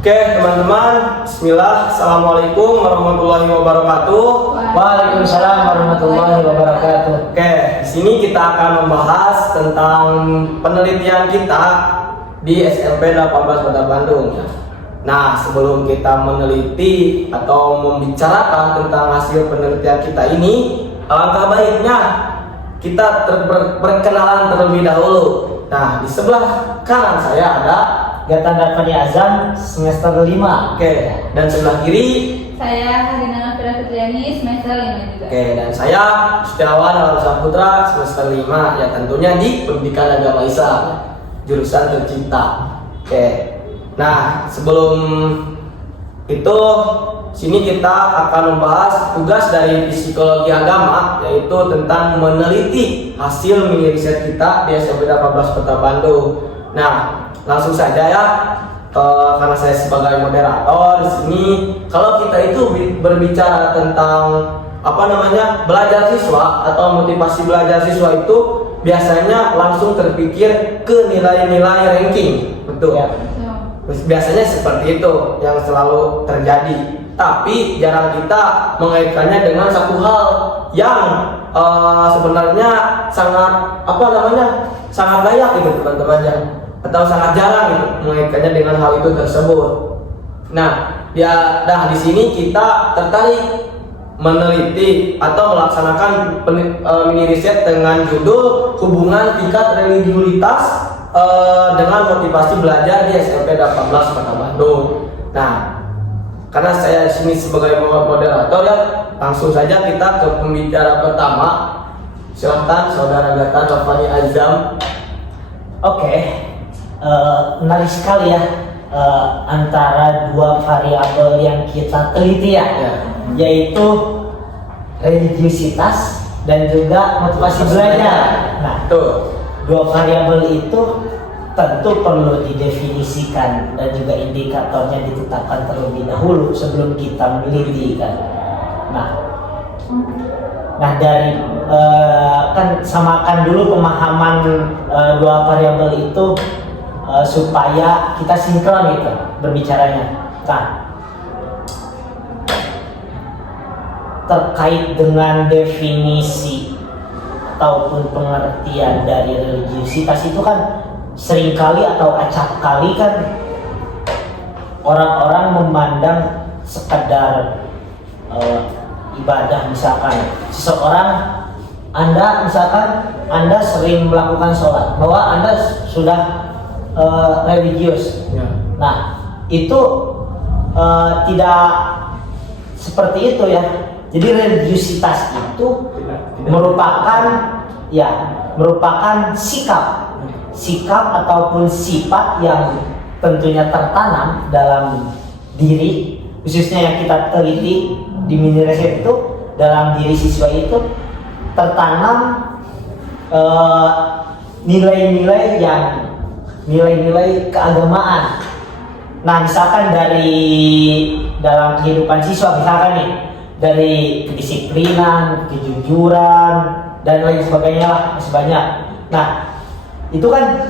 Oke teman-teman, Bismillah, Assalamualaikum warahmatullahi wabarakatuh. Waalaikumsalam warahmatullahi wabarakatuh. Oke, di sini kita akan membahas tentang penelitian kita di SMP 18 Kota Bandung. Nah, sebelum kita meneliti atau membicarakan tentang hasil penelitian kita ini, alangkah baiknya kita berkenalan terlebih dahulu. Nah, di sebelah kanan saya ada Gatan Darfani Azam, semester 5. Oke, dan sebelah kiri Saya Harina Nafira Fitriani, semester 5 juga. Oke, dan saya Setiawan Alam Saputra, semester 5, ya tentunya di Pendidikan Agama Islam, jurusan tercinta. Oke, nah sebelum itu, sini kita akan membahas tugas dari psikologi agama, yaitu tentang meneliti hasil mini riset kita di SMP 18 Kota Bandung. Nah, langsung saja ya. Karena saya sebagai moderator di sini, kalau kita itu berbicara tentang belajar siswa atau motivasi belajar siswa itu biasanya langsung terpikir ke nilai-nilai ranking, betul? Ya. Biasanya seperti itu yang selalu terjadi. Tapi jarang kita mengaitkannya dengan satu hal yang sebenarnya sangat layak gitu teman-teman ya. Atau sangat jarang gitu mengaitkannya dengan hal itu tersebut. Nah, di sini kita tertarik meneliti atau melaksanakan mini riset dengan judul hubungan tingkat religiulitas dengan motivasi belajar di SMP 18 Kota Bandung. Nah, karena saya di sini sebagai moderator ya, langsung saja kita ke pembicara pertama. Silakan Saudara Gatan Darfani Azam. Oke. Menarik sekali ya antara dua variabel yang kita teliti ya, yaitu religiusitas dan juga motivasi belajar. Nah, dua variabel itu tentu perlu didefinisikan dan juga indikatornya ditetapkan terlebih dahulu sebelum kita meneliti kan. Nah dari kan samakan dulu pemahaman dua variabel itu supaya kita sinkron gitu berbicaranya. Nah, terkait dengan definisi ataupun pengertian dari religiusitas itu kan seringkali atau acap kali kan orang-orang memandang sekedar ibadah. Misalkan seseorang, Anda sering melakukan sholat, bahwa Anda sudah religius. Nah, itu tidak seperti itu ya. Jadi religiusitas itu merupakan sikap ataupun sifat yang tentunya tertanam dalam diri, khususnya yang kita teliti di mini riset itu, dalam diri siswa itu tertanam nilai-nilai keagamaan. Nah, misalkan dari dalam kehidupan siswa, misalkan nih dari kedisiplinan, kejujuran, dan lain sebagainya masih banyak. Nah, itu kan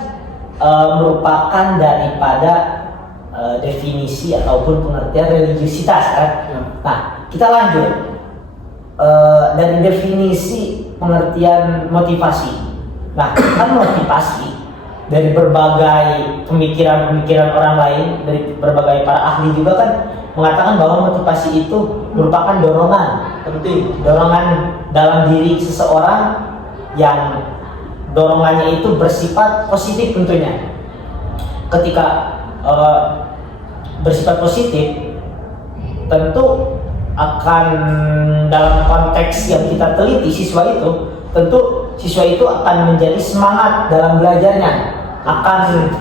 merupakan daripada definisi ataupun pengertian religiusitas kan. Nah, kita lanjut dari definisi pengertian motivasi. Nah, kan motivasi dari berbagai pemikiran orang lain, dari berbagai para ahli juga kan mengatakan bahwa motivasi itu merupakan dorongan dalam diri seseorang yang dorongannya itu bersifat positif tentunya. Ketika bersifat positif, tentu akan dalam konteks yang kita teliti siswa itu akan menjadi semangat dalam belajarnya, akan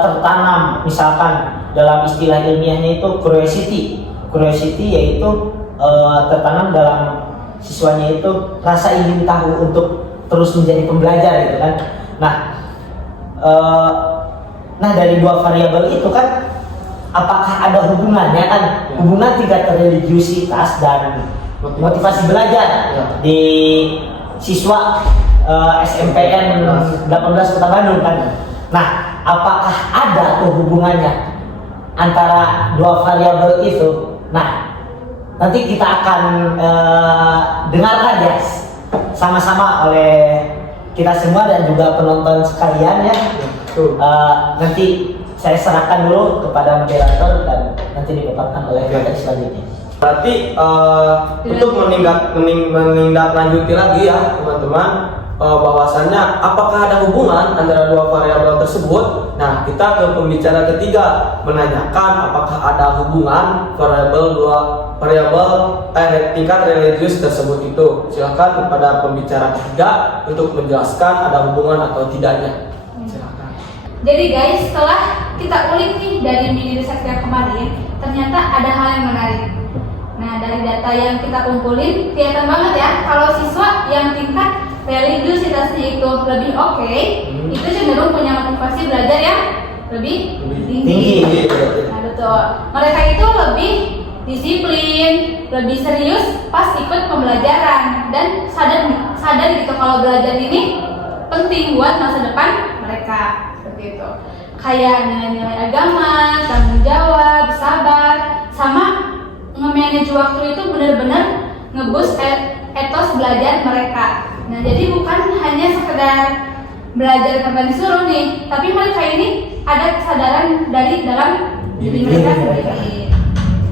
tertanam misalkan dalam istilah ilmiahnya itu curiosity yaitu tertanam dalam siswanya itu rasa ingin tahu untuk terus menjadi pembelajar gitu kan. Nah dari dua variabel itu kan apakah ada hubungannya kan, hubungan tingkat religiusitas dan motivasi belajar di siswa SMPN 18 Kota Bandung kan. Nah, apakah ada tuh hubungannya? antara dua variabel itu. Nah, nanti kita akan dengarkan ya sama-sama oleh kita semua dan juga penonton sekalian ya. Nanti saya serahkan dulu kepada moderator dan nanti dipaparkan oleh materi selanjutnya. Berarti untuk menindaklanjuti lagi ya teman-teman, bahwasannya apakah ada hubungan antara dua variabel tersebut. Nah, kita ke pembicara ketiga menanyakan apakah ada hubungan variabel tingkat religius tersebut itu. Silakan kepada pembicara ketiga untuk menjelaskan ada hubungan atau tidaknya. Silakan. Jadi guys, setelah kita ulik nih dari mini riset yang kemarin, ternyata ada hal yang menarik. Nah, dari data yang kita kumpulin, kelihatan banget ya kalau siswa yang tingkat religiusitasnya itu lebih oke, itu cenderung punya motivasi belajar yang lebih tinggi. Nah, betul. Mereka itu lebih disiplin, lebih serius pas ikut pembelajaran dan sadar gitu kalau belajar ini penting buat masa depan mereka. Seperti itu. Kayak nilai-nilai agama, tanggung jawab, sabar, sama nge-manage waktu itu benar-benar nge-boost etos belajar mereka. Nah, jadi bukan hanya sekedar belajar karena disuruh nih, tapi mereka ini ada kesadaran dari dalam diri mereka sendiri.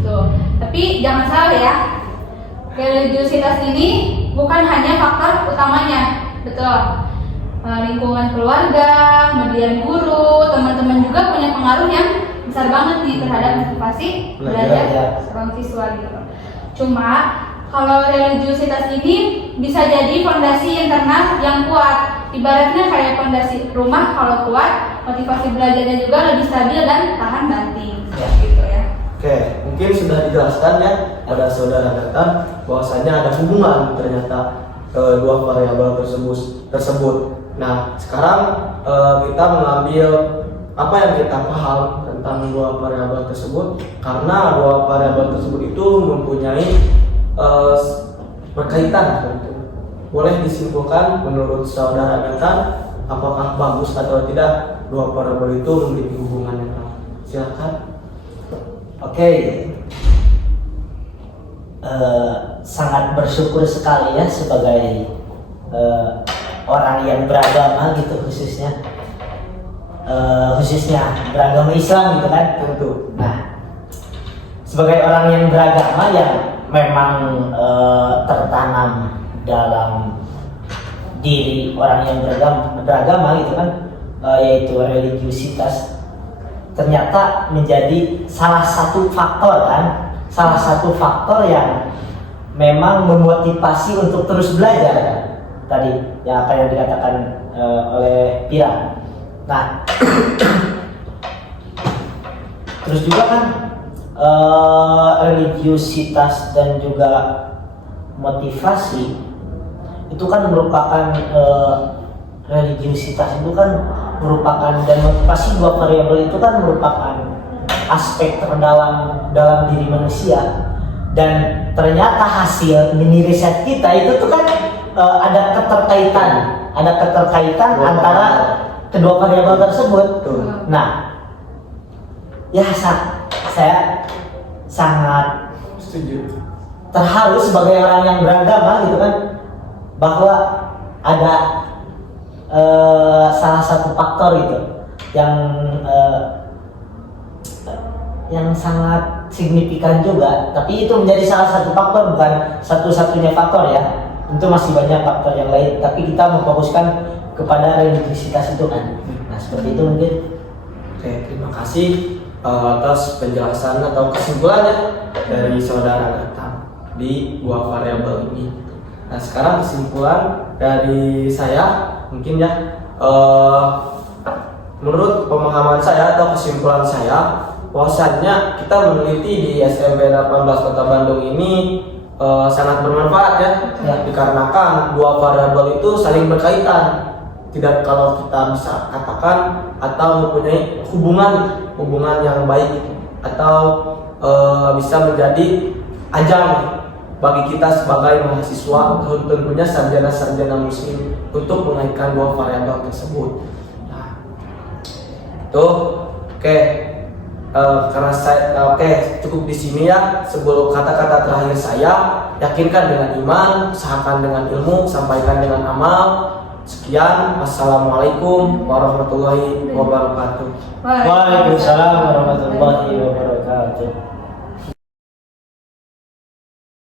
Tuh. Tapi jangan salah ya, religiusitas ini bukan hanya faktor utamanya, betul. Lingkungan keluarga, kemudian guru, teman-teman juga punya pengaruh yang besar banget nih terhadap motivasi belajar seorang siswa gitu. Cuma kalau religiusitas ini bisa jadi fondasi internal yang kuat. Ibaratnya kayak fondasi rumah, kalau kuat, motivasi belajarnya juga lebih stabil dan tahan banting. Gitu ya. Oke, mungkin sudah dijelaskan ya pada saudara Nathan bahwasanya ada hubungan ternyata dua variabel tersebut. Nah, sekarang kita mengambil apa yang kita paham tentang dua variabel tersebut, karena dua variabel tersebut itu mempunyai berkaitan. Boleh disimpulkan menurut saudara Nathan apakah bagus atau tidak dua variabel itu memiliki hubungan yang erat? Silakan. Oke. Sangat bersyukur sekali ya sebagai orang yang beragama gitu, khususnya beragama Islam gitu kan. Tentu. Nah, sebagai orang yang beragama yang memang tertanam dalam diri orang yang beragama gitu kan, yaitu religiusitas, ternyata menjadi salah satu faktor yang memang memotivasi untuk terus belajar kan? Tadi yang apa yang dikatakan oleh Pira. Nah, terus juga kan religiusitas dan juga motivasi itu kan merupakan religiusitas itu kan merupakan, dan motivasi dua variabel itu kan merupakan aspek terdalam dalam diri manusia. Dan ternyata hasil mini riset kita itu tuh kan ada keterkaitan antara kedua variabel tersebut. Nah, ya saya sangat Setuju. terharu sebagai orang yang beragama gitu kan, bahwa ada salah satu faktor itu yang sangat signifikan juga, tapi itu menjadi salah satu faktor, bukan satu-satunya faktor ya. Tentu masih banyak faktor yang lain, tapi kita memfokuskan kepada religiusitas itu kan. Nah, seperti itu mungkin. Oke, terima kasih atas penjelasan atau kesimpulannya dari saudara Nathan di dua variabel ini. Nah, sekarang kesimpulan dari saya mungkin ya, menurut pemahaman saya atau kesimpulan saya, bahwasannya kita meneliti di SMP 18 Kota Bandung ini sangat bermanfaat ya, dikarenakan dua variabel itu saling berkaitan. Tidak kalau kita bisa katakan atau mempunyai hubungan yang baik, atau bisa menjadi ajang bagi kita sebagai mahasiswa, tentunya sarjana-sarjana muslim, untuk menaikkan dua variabel tersebut. Nah, tuh, oke. Karena saya oke, cukup di sini ya. Sebelum kata-kata terakhir saya, yakinkan dengan iman, usahakan dengan ilmu, sampaikan dengan amal. Sekian, wassalamualaikum warahmatullahi wabarakatuh. Waalaikumsalam warahmatullahi wabarakatuh.